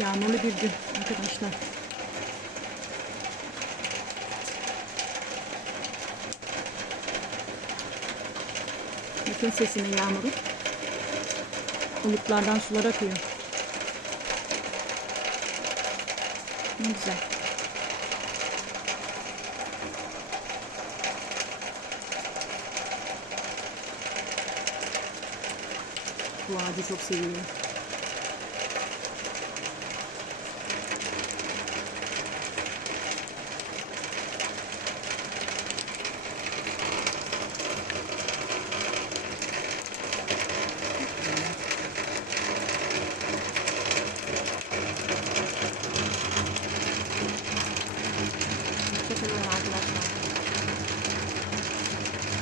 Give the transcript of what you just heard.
Yağmurlu bir gün arkadaşlar. Bakın sesine yağmurun. Bulutlardan sular akıyor. Ne güzel. Bu ağacı çok seviyorum.